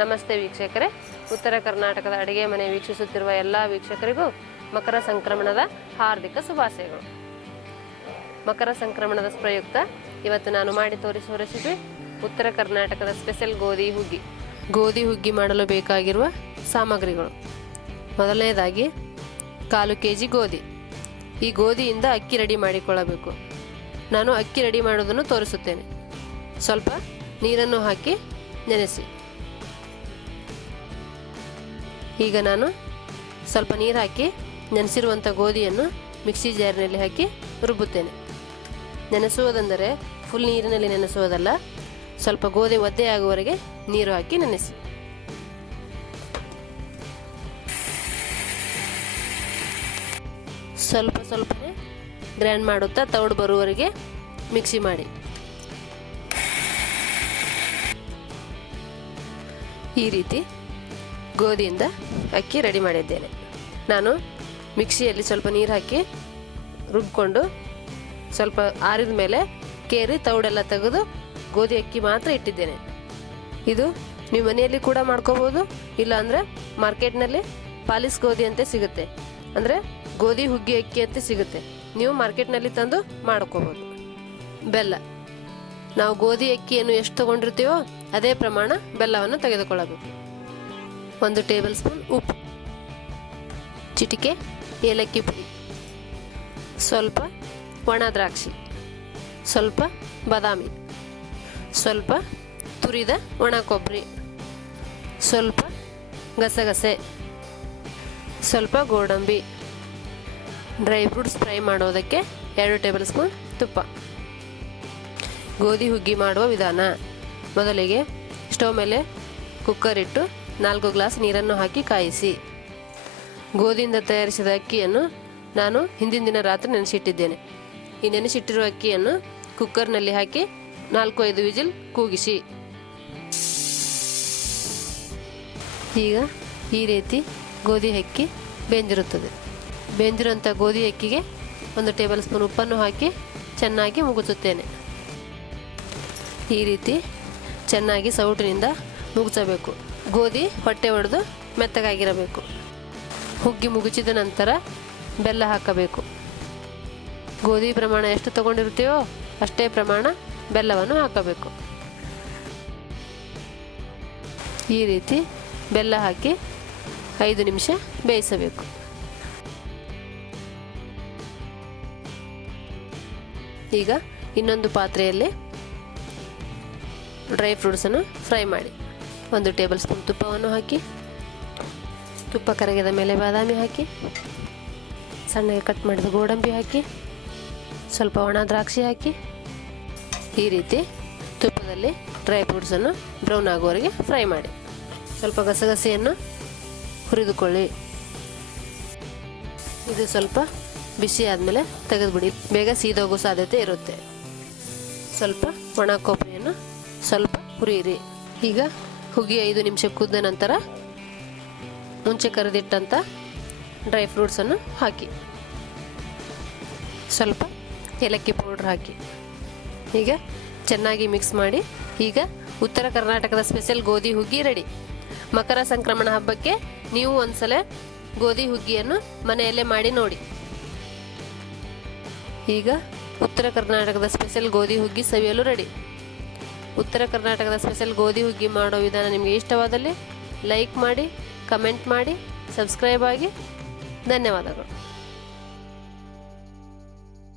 ನಮಸ್ತೆ ವೀಕ್ಷಕರೇ, ಉತ್ತರ ಕರ್ನಾಟಕದ ಅಡುಗೆ ಮನೆ ವೀಕ್ಷಿಸುತ್ತಿರುವ ಎಲ್ಲ ವೀಕ್ಷಕರಿಗೂ ಮಕರ ಸಂಕ್ರಮಣದ ಹಾರ್ದಿಕ ಶುಭಾಶಯಗಳು. ಮಕರ ಸಂಕ್ರಮಣದ ಪ್ರಯುಕ್ತ ಇವತ್ತು ನಾನು ಮಾಡಿ ತೋರಿಸುವ ರೆಸಿಪಿ ಉತ್ತರ ಕರ್ನಾಟಕದ ಸ್ಪೆಷಲ್ ಗೋಧಿ ಹುಗ್ಗಿ. ಗೋಧಿ ಹುಗ್ಗಿ ಮಾಡಲು ಬೇಕಾಗಿರುವ ಸಾಮಗ್ರಿಗಳು: ಮೊದಲನೇದಾಗಿ 1/4 kg ಗೋಧಿ. ಈ ಗೋಧಿಯಿಂದ ಅಕ್ಕಿ ರೆಡಿ ಮಾಡಿಕೊಳ್ಳಬೇಕು. ನಾನು ಅಕ್ಕಿ ರೆಡಿ ಮಾಡೋದನ್ನು ತೋರಿಸುತ್ತೇನೆ. ಸ್ವಲ್ಪ ನೀರನ್ನು ಹಾಕಿ ನೆನೆಸಿ. ಈಗ ನಾನು ಸ್ವಲ್ಪ ನೀರು ಹಾಕಿ ನೆನೆಸಿರುವಂಥ ಗೋಧಿಯನ್ನು ಮಿಕ್ಸಿ ಜಾರಿನಲ್ಲಿ ಹಾಕಿ ರುಬ್ಬುತ್ತೇನೆ. ನೆನೆಸುವುದೆಂದರೆ ಫುಲ್ ನೀರಿನಲ್ಲಿ ನೆನೆಸುವುದಲ್ಲ, ಸ್ವಲ್ಪ ಗೋಧಿ ಒದ್ದೆ ಆಗುವವರೆಗೆ ನೀರು ಹಾಕಿ ನೆನೆಸಿ. ಸ್ವಲ್ಪ ಸ್ವಲ್ಪನೇ ಗ್ರೈಂಡ್ ಮಾಡುತ್ತಾ ತೌಡು ಬರುವವರೆಗೆ ಮಿಕ್ಸಿ ಮಾಡಿ. ಈ ರೀತಿ ಗೋಧಿಯಿಂದ ಅಕ್ಕಿ ರೆಡಿ ಮಾಡಿದ್ದೇನೆ. ನಾನು ಮಿಕ್ಸಿಯಲ್ಲಿ ಸ್ವಲ್ಪ ನೀರು ಹಾಕಿ ರುಬ್ಕೊಂಡು ಸ್ವಲ್ಪ ಆರಿದ ಮೇಲೆ ಕೇರಿ ತೌಡೆಲ್ಲ ತೆಗೆದು ಗೋಧಿ ಅಕ್ಕಿ ಮಾತ್ರ ಇಟ್ಟಿದ್ದೇನೆ. ಇದು ನೀವು ಮನೆಯಲ್ಲಿ ಕೂಡ ಮಾಡ್ಕೋಬೋದು, ಇಲ್ಲಾಂದರೆ ಮಾರ್ಕೆಟ್ನಲ್ಲಿ ಪಾಲಿಸ್ ಗೋಧಿ ಅಂತ ಸಿಗುತ್ತೆ, ಅಂದರೆ ಗೋಧಿ ಹುಗ್ಗಿ ಅಕ್ಕಿ ಅಂತ ಸಿಗುತ್ತೆ. ನೀವು ಮಾರ್ಕೆಟ್ನಲ್ಲಿ ತಂದು ಮಾಡ್ಕೋಬೋದು. ಬೆಲ್ಲ, ನಾವು ಗೋಧಿ ಅಕ್ಕಿಯನ್ನು ಎಷ್ಟು ತಗೊಂಡಿರ್ತೀವೋ ಅದೇ ಪ್ರಮಾಣ ಬೆಲ್ಲವನ್ನು ತೆಗೆದುಕೊಳ್ಳಬೇಕು. 1 ಟೇಬಲ್ ಸ್ಪೂನ್ ಉಪ್ಪು, ಚಿಟಿಕೆ ಏಲಕ್ಕಿ ಪುಡಿ, ಸ್ವಲ್ಪ ಒಣ ದ್ರಾಕ್ಷಿ, ಸ್ವಲ್ಪ ಬಾದಾಮಿ, ಸ್ವಲ್ಪ ತುರಿದ ಒಣ ಕೊಬ್ಬರಿ, ಸ್ವಲ್ಪ ಗಸಗಸೆ, ಸ್ವಲ್ಪ ಗೋಡಂಬಿ, ಡ್ರೈ ಫ್ರೂಟ್ಸ್ ಫ್ರೈ ಮಾಡೋದಕ್ಕೆ 2 ಟೇಬಲ್ ಸ್ಪೂನ್ ತುಪ್ಪ. ಗೋಧಿ ಹುಗ್ಗಿ ಮಾಡುವ ವಿಧಾನ: ಮೊದಲಿಗೆ ಸ್ಟವ್ ಮೇಲೆ ಕುಕ್ಕರ್ ಇಟ್ಟು 4 ಗ್ಲಾಸ್ ನೀರನ್ನು ಹಾಕಿ ಕಾಯಿಸಿ. ಗೋಧಿಯಿಂದ ತಯಾರಿಸಿದ ಅಕ್ಕಿಯನ್ನು ನಾನು ಹಿಂದಿನ ದಿನ ರಾತ್ರಿ ನೆನೆಸಿಟ್ಟಿದ್ದೇನೆ. ಈ ನೆನೆಸಿಟ್ಟಿರುವ ಅಕ್ಕಿಯನ್ನು ಕುಕ್ಕರ್ನಲ್ಲಿ ಹಾಕಿ 4-5 ವಿಜಿಲ್ ಕೂಗಿಸಿ. ಈಗ ಈ ರೀತಿ ಗೋಧಿ ಅಕ್ಕಿ ಬೆಂದಿರುತ್ತದೆ. ಬೆಂದಿರುವಂಥ ಗೋಧಿ ಅಕ್ಕಿಗೆ 1 ಟೇಬಲ್ ಸ್ಪೂನ್ ಉಪ್ಪನ್ನು ಹಾಕಿ ಚೆನ್ನಾಗಿ ಮುಗಿಸುತ್ತೇನೆ. ಈ ರೀತಿ ಚೆನ್ನಾಗಿ ಸೌಟಿನಿಂದ ಮುಗಿಸಬೇಕು. ಗೋಧಿ ಹೊಟ್ಟೆ ಒಡೆದು ಮೆತ್ತಗಾಗಿರಬೇಕು. ಹುಗ್ಗಿ ಮುಗಿಸಿದ ನಂತರ ಬೆಲ್ಲ ಹಾಕಬೇಕು. ಗೋಧಿ ಪ್ರಮಾಣ ಎಷ್ಟು ತಗೊಂಡಿರ್ತೀವೋ ಅಷ್ಟೇ ಪ್ರಮಾಣ ಬೆಲ್ಲವನ್ನು ಹಾಕಬೇಕು. ಈ ರೀತಿ ಬೆಲ್ಲ ಹಾಕಿ 5 ನಿಮಿಷ ಬೇಯಿಸಬೇಕು. ಈಗ ಇನ್ನೊಂದು ಪಾತ್ರೆಯಲ್ಲಿ ಡ್ರೈ ಫ್ರೂಟ್ಸನ್ನು ಫ್ರೈ ಮಾಡಿ. 1 ಟೇಬಲ್ ಸ್ಪೂನ್ ತುಪ್ಪವನ್ನು ಹಾಕಿ, ತುಪ್ಪ ಕರಗಿದ ಮೇಲೆ ಬಾದಾಮಿ ಹಾಕಿ, ಸಣ್ಣಗೆ ಕಟ್ ಮಾಡಿದ ಗೋಡಂಬಿ ಹಾಕಿ, ಸ್ವಲ್ಪ ಒಣ ದ್ರಾಕ್ಷಿ ಹಾಕಿ, ಈ ರೀತಿ ತುಪ್ಪದಲ್ಲಿ ಡ್ರೈ ಫ್ರೂಟ್ಸನ್ನು ಬ್ರೌನ್ ಆಗುವವರೆಗೆ ಫ್ರೈ ಮಾಡಿ. ಸ್ವಲ್ಪ ಗಸಗಸೆಯನ್ನು ಹುರಿದುಕೊಳ್ಳಿ. ಇದು ಸ್ವಲ್ಪ ಬಿಸಿ ಆದಮೇಲೆ ತೆಗೆದುಬಿಡಿ, ಬೇಗ ಸೀದೋಗೋ ಸಾಧ್ಯತೆ ಇರುತ್ತೆ. ಸ್ವಲ್ಪ ಒಣ ಕೊಬ್ಬರಿಯನ್ನು ಸ್ವಲ್ಪ ಹುರಿಯಿರಿ. ಈಗ ಹುಗ್ಗಿ 5 ನಿಮಿಷ ಕುದ್ದ ನಂತರ ಮುಂಚೆ ಕರೆದಿಟ್ಟಂಥ ಡ್ರೈ ಫ್ರೂಟ್ಸನ್ನು ಹಾಕಿ, ಸ್ವಲ್ಪ ಏಲಕ್ಕಿ ಪೌಡ್ರ್ ಹಾಕಿ, ಈಗ ಚೆನ್ನಾಗಿ ಮಿಕ್ಸ್ ಮಾಡಿ. ಈಗ ಉತ್ತರ ಕರ್ನಾಟಕದ ಸ್ಪೆಷಲ್ ಗೋಧಿ ಹುಗ್ಗಿ ರೆಡಿ. ಮಕರ ಸಂಕ್ರಮಣ ಹಬ್ಬಕ್ಕೆ ನೀವು ಒಂದ್ಸಲ ಗೋಧಿ ಹುಗ್ಗಿಯನ್ನು ಮನೆಯಲ್ಲೇ ಮಾಡಿ ನೋಡಿ. ಈಗ ಉತ್ತರ ಕರ್ನಾಟಕದ ಸ್ಪೆಷಲ್ ಗೋಧಿ ಹುಗ್ಗಿ ಸವಿಯಲು ರೆಡಿ. ಉತ್ತರ ಕರ್ನಾಟಕದ ಸ್ಪೆಷಲ್ ಗೋಧಿ ಹುಗ್ಗಿ ಮಾಡೋ ವಿಧಾನ ನಿಮಗೆ ಇಷ್ಟವಾದಲ್ಲಿ ಲೈಕ್ ಮಾಡಿ, ಕಮೆಂಟ್ ಮಾಡಿ, ಸಬ್ಸ್ಕ್ರೈಬ್ ಆಗಿ. ಧನ್ಯವಾದಗಳು.